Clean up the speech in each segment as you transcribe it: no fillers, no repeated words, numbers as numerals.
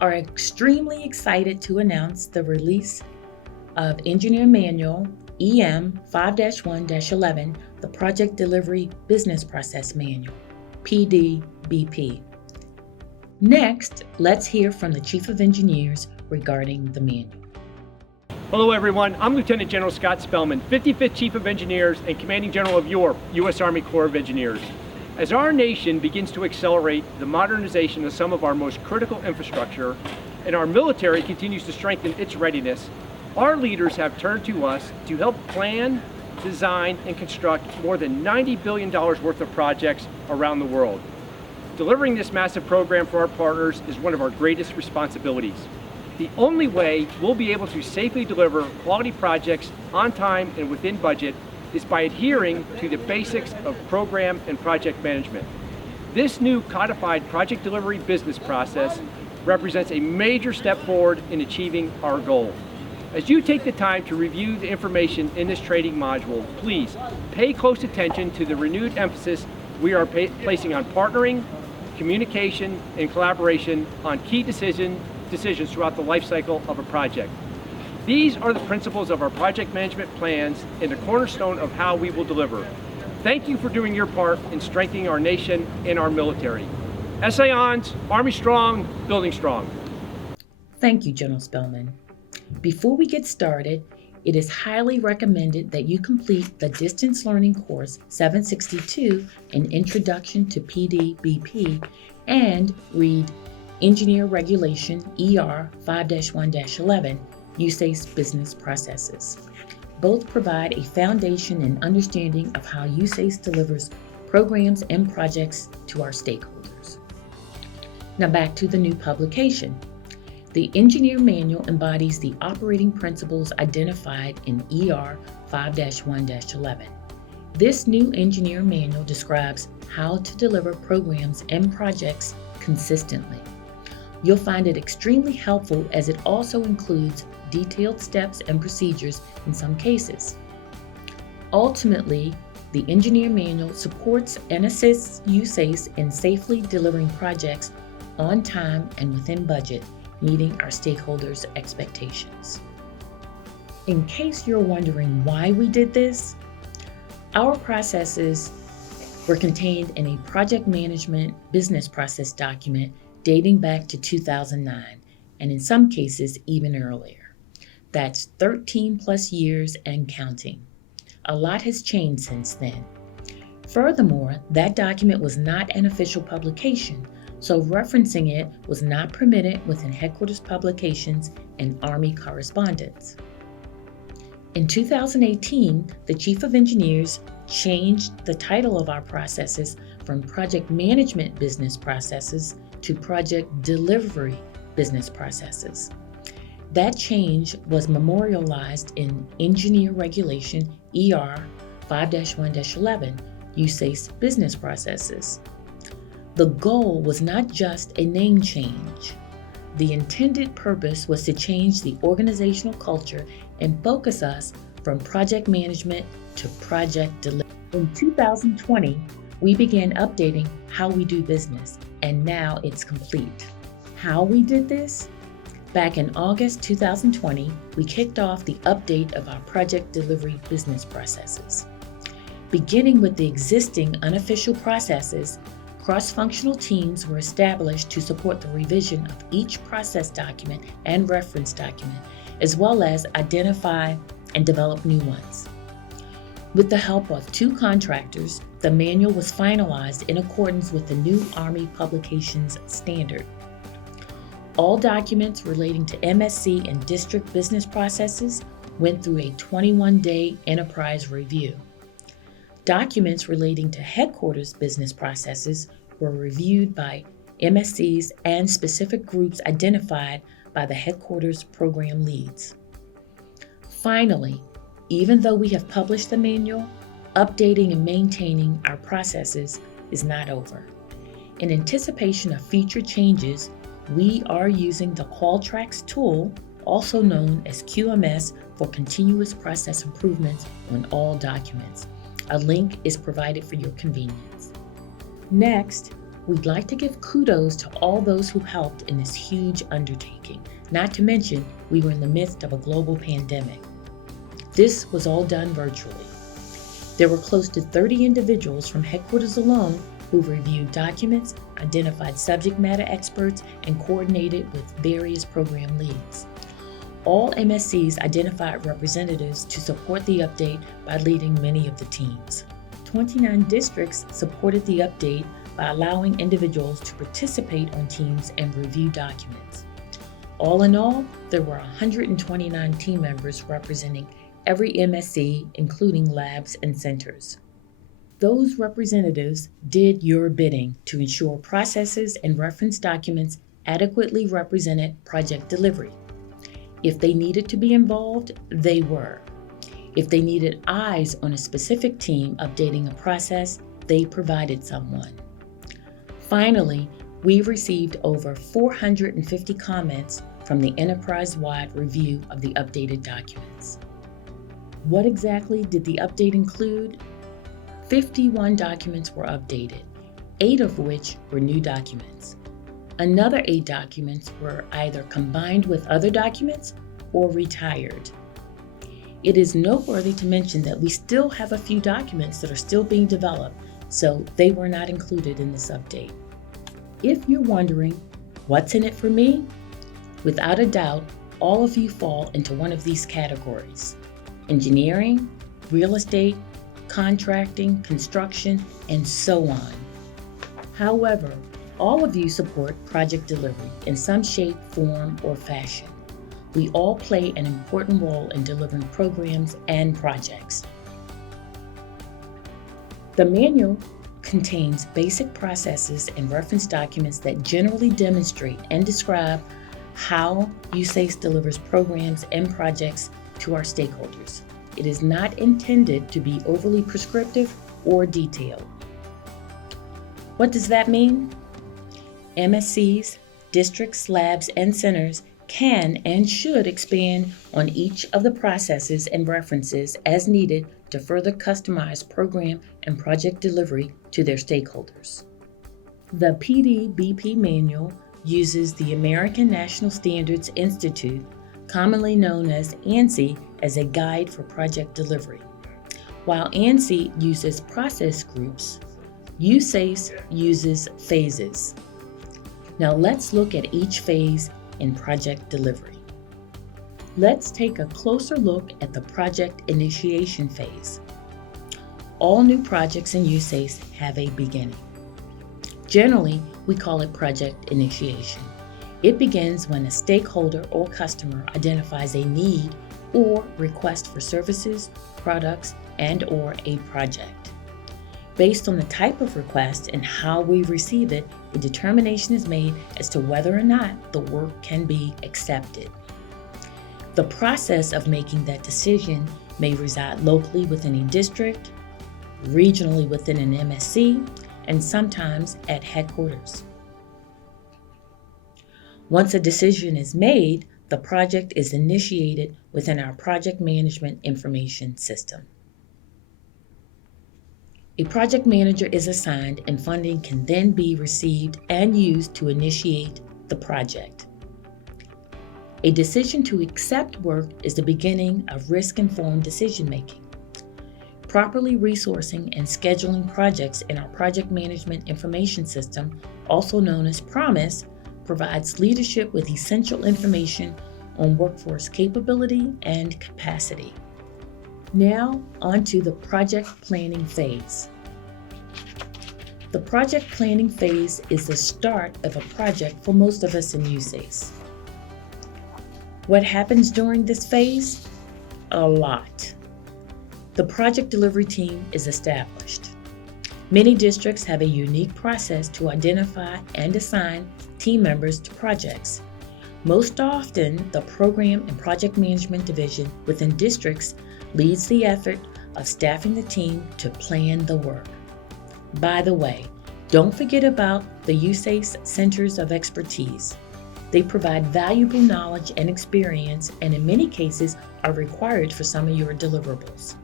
are extremely excited to announce the release of Engineer Manual EM 5-1-11, the Project Delivery Business Process Manual, PDBP. Next, let's hear from the Chief of Engineers regarding the manual. Hello everyone, I'm Lieutenant General Scott Spellman, 55th Chief of Engineers and Commanding General of your U.S. Army Corps of Engineers. As our nation begins to accelerate the modernization of some of our most critical infrastructure and our military continues to strengthen its readiness, our leaders have turned to us to help plan, design, and construct more than $90 billion worth of projects around the world. Delivering this massive program for our partners is one of our greatest responsibilities. The only way we'll be able to safely deliver quality projects on time and within budget is by adhering to the basics of program and project management. This new codified project delivery business process represents a major step forward in achieving our goal. As you take the time to review the information in this training module, please pay close attention to the renewed emphasis we are placing on partnering, communication, and collaboration on key decisions throughout the life cycle of a project. These are the principles of our project management plans and the cornerstone of how we will deliver. Thank you for doing your part in strengthening our nation and our military. SAONS, Army Strong, Building Strong. Thank you, General Spellman. Before we get started, it is highly recommended that you complete the Distance Learning Course 762, an Introduction to PDBP, and read Engineer Regulation ER 5-1-11, USACE Business Processes. Both provide a foundation and understanding of how USACE delivers programs and projects to our stakeholders. Now back to the new publication. The Engineer Manual embodies the operating principles identified in ER 5-1-11. This new Engineer Manual describes how to deliver programs and projects consistently. You'll find it extremely helpful as it also includes detailed steps and procedures in some cases. Ultimately, the Engineer Manual supports and assists USACE in safely delivering projects on time and within budget, meeting our stakeholders' expectations. In case you're wondering why we did this, our processes were contained in a project management business process document dating back to 2009, and in some cases even earlier. That's 13 plus years and counting. A lot has changed since then. Furthermore, that document was not an official publication, so referencing it was not permitted within headquarters publications and Army correspondence. In 2018, the Chief of Engineers changed the title of our processes from Project Management Business Processes to Project Delivery Business Processes. That change was memorialized in Engineer Regulation ER 5-1-11, USACE Business Processes. The goal was not just a name change. The intended purpose was to change the organizational culture and focus us from project management to project delivery. In 2020, we began updating how we do business, and now it's complete. How we did this? Back in August 2020, we kicked off the update of our project delivery business processes. Beginning with the existing unofficial processes, cross-functional teams were established to support the revision of each process document and reference document, as well as identify and develop new ones. With the help of 2 contractors, the manual was finalized in accordance with the new Army Publications Standard. All documents relating to MSC and district business processes went through a 21-day enterprise review. Documents relating to headquarters business processes were reviewed by MSCs and specific groups identified by the headquarters program leads. Finally, even though we have published the manual, updating and maintaining our processes is not over. In anticipation of future changes, we are using the Qualtrics tool, also known as QMS, for continuous process improvements on all documents. A link is provided for your convenience. Next, We'd like to give kudos to all those who helped in this huge undertaking, not to mention we were in the midst of a global pandemic. This was all done virtually. There were close to 30 individuals from headquarters alone who reviewed documents, identified subject matter experts, and coordinated with various program leads. All MSCs identified representatives to support the update by leading many of the teams. 29 districts supported the update by allowing individuals to participate on teams and review documents. All in all, there were 129 team members representing every MSC, including labs and centers. Those representatives did your bidding to ensure processes and reference documents adequately represented project delivery. If they needed to be involved, they were. If they needed eyes on a specific team updating a process, they provided someone. Finally, we received over 450 comments from the enterprise-wide review of the updated documents. What exactly did the update include? 51 documents were updated, 8 of which were new documents. Another 8 documents were either combined with other documents or retired. It is noteworthy to mention that we still have a few documents that are still being developed, so they were not included in this update. If you're wondering, what's in it for me? Without a doubt, all of you fall into one of these categories: engineering, real estate, contracting, construction, and so on. However, all of you support project delivery in some shape, form, or fashion. We all play an important role in delivering programs and projects. The manual contains basic processes and reference documents that generally demonstrate and describe how USACE delivers programs and projects to our stakeholders. It is not intended to be overly prescriptive or detailed. What does that mean? MSCs, districts, labs, and centers can and should expand on each of the processes and references as needed to further customize program and project delivery to their stakeholders. The PDBP manual uses the American National Standards Institute, commonly known as ANSI, as a guide for project delivery. While ANSI uses process groups, USACE uses phases. Now let's look at each phase in project delivery. Let's take a closer look at the project initiation phase. All new projects in USACE have a beginning. Generally, we call it project initiation. It begins when a stakeholder or customer identifies a need or request for services, products, and/or a project. Based on the type of request and how we receive it, a determination is made as to whether or not the work can be accepted. The process of making that decision may reside locally within a district, regionally within an MSC, and sometimes at headquarters. Once a decision is made, the project is initiated within our project management information system. A project manager is assigned and funding can then be received and used to initiate the project. A decision to accept work is the beginning of risk-informed decision-making. Properly resourcing and scheduling projects in our project management information system, also known as PROMIS, provides leadership with essential information on workforce capability and capacity. Now, on to the project planning phase. The project planning phase is the start of a project for most of us in USACE. What happens during this phase? A lot. The project delivery team is established. Many districts have a unique process to identify and assign team members to projects. Most often, the Program and Project Management Division within districts leads the effort of staffing the team to plan the work. By the way, don't forget about the USACE Centers of Expertise. They provide valuable knowledge and experience, and in many cases are required for some of your deliverables.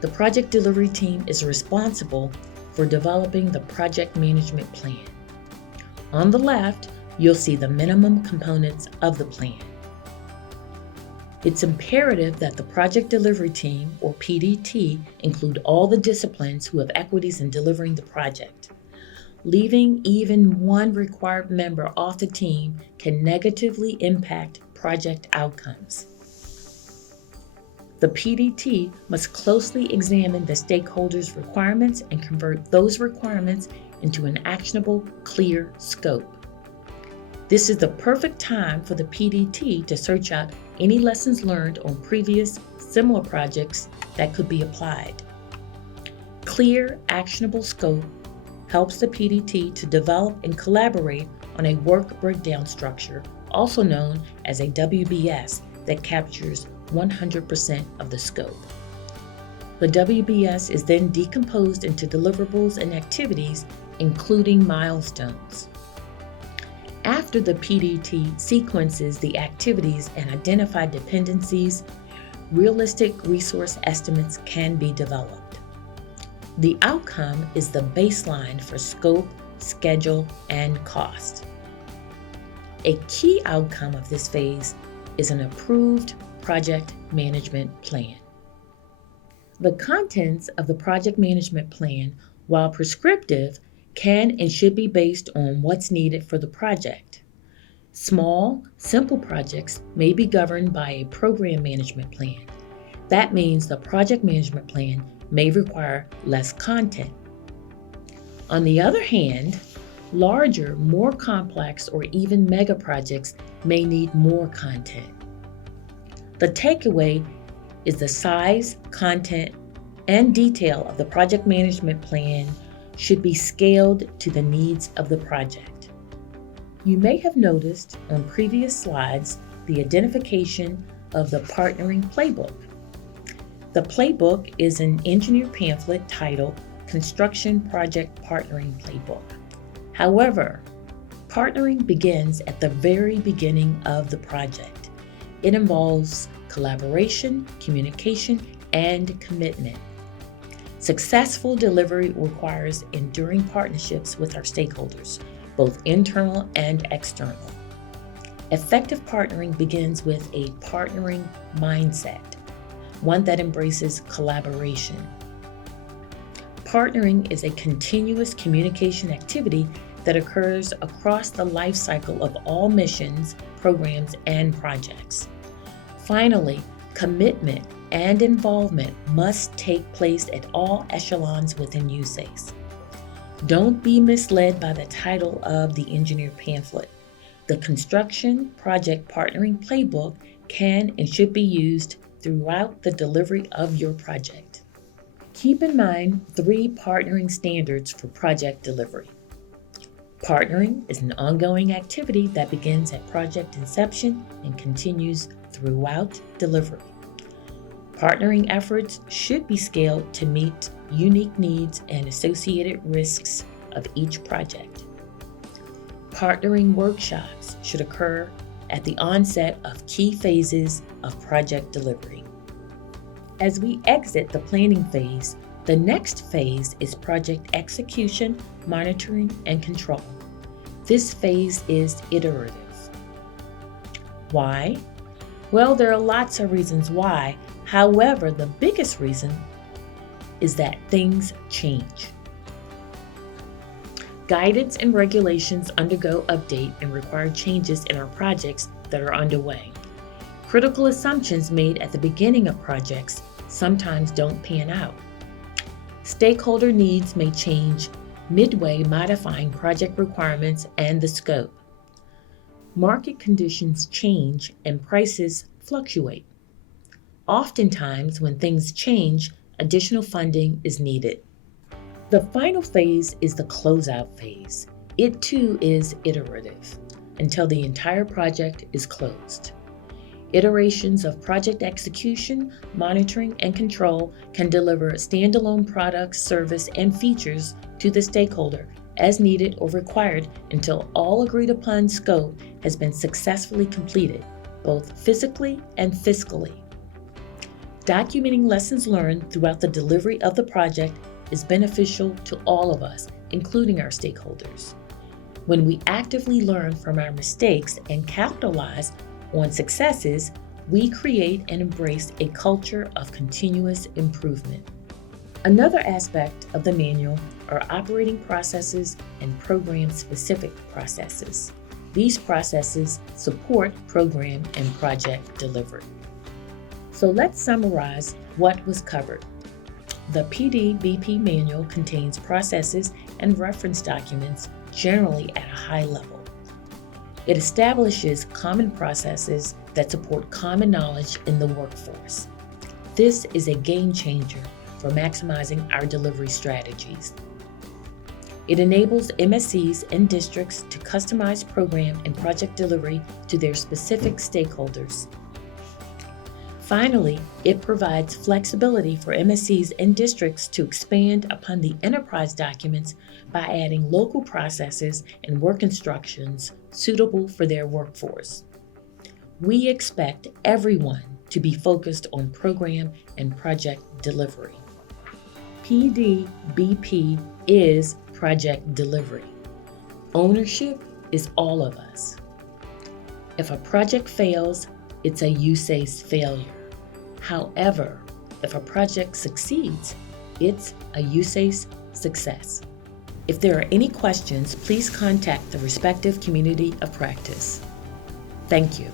The project delivery team is responsible for developing the project management plan. On the left, you'll see the minimum components of the plan. It's imperative that the project delivery team, or PDT, include all the disciplines who have equities in delivering the project. Leaving even one required member off the team can negatively impact project outcomes. The PDT must closely examine the stakeholders' requirements and convert those requirements into an actionable, clear scope. This is the perfect time for the PDT to search out any lessons learned on previous similar projects that could be applied. Clear, actionable scope helps the PDT to develop and collaborate on a work breakdown structure, also known as a WBS, that captures 100% of the scope. The WBS is then decomposed into deliverables and activities, including milestones. After the PDT sequences the activities and identified dependencies, realistic resource estimates can be developed. The outcome is the baseline for scope, schedule, and cost. A key outcome of this phase is an approved project management plan. The contents of the project management plan, while prescriptive, can and should be based on what's needed for the project. Small, simple projects may be governed by a program management plan. That means the project management plan may require less content. On the other hand, larger, more complex, or even mega projects may need more content. The takeaway is the size, content, and detail of the project management plan should be scaled to the needs of the project. You may have noticed on previous slides the identification of the partnering playbook. The playbook is an engineer pamphlet titled Construction Project Partnering Playbook. However, partnering begins at the very beginning of the project. It involves collaboration, communication, and commitment. Successful delivery requires enduring partnerships with our stakeholders, both internal and external. Effective partnering begins with a partnering mindset, one that embraces collaboration. Partnering is a continuous communication activity that occurs across the life cycle of all missions, programs, and projects. Finally, commitment and involvement must take place at all echelons within USACE. Don't be misled by the title of the engineer pamphlet. The Construction Project Partnering Playbook can and should be used throughout the delivery of your project. Keep in mind 3 partnering standards for project delivery. Partnering is an ongoing activity that begins at project inception and continues throughout delivery. Partnering efforts should be scaled to meet unique needs and associated risks of each project. Partnering workshops should occur at the onset of key phases of project delivery. As we exit the planning phase, the next phase is project execution, monitoring, and control. This phase is iterative. Why? Well, there are lots of reasons why. However, the biggest reason is that things change. Guidance and regulations undergo update and require changes in our projects that are underway. Critical assumptions made at the beginning of projects sometimes don't pan out. Stakeholder needs may change midway, modifying project requirements and the scope. Market conditions change and prices fluctuate. Oftentimes, when things change, additional funding is needed. The final phase is the closeout phase. It too is iterative until the entire project is closed. Iterations of project execution, monitoring, and control can deliver standalone products, service, and features to the stakeholder as needed or required until all agreed upon scope has been successfully completed, both physically and fiscally. Documenting lessons learned throughout the delivery of the project is beneficial to all of us, including our stakeholders. When we actively learn from our mistakes and capitalize on successes, we create and embrace a culture of continuous improvement. Another aspect of the manual are operating processes and program-specific processes. These processes support program and project delivery. So let's summarize what was covered. The PDBP manual contains processes and reference documents generally at a high level. It establishes common processes that support common knowledge in the workforce. This is a game changer for maximizing our delivery strategies. It enables MSCs and districts to customize program and project delivery to their specific stakeholders. Finally, it provides flexibility for MSCs and districts to expand upon the enterprise documents by adding local processes and work instructions suitable for their workforce. We expect everyone to be focused on program and project delivery. PDBP is project delivery. Ownership is all of us. If a project fails, it's a USACE failure. However, if a project succeeds, it's a USACE success. If there are any questions, please contact the respective community of practice. Thank you.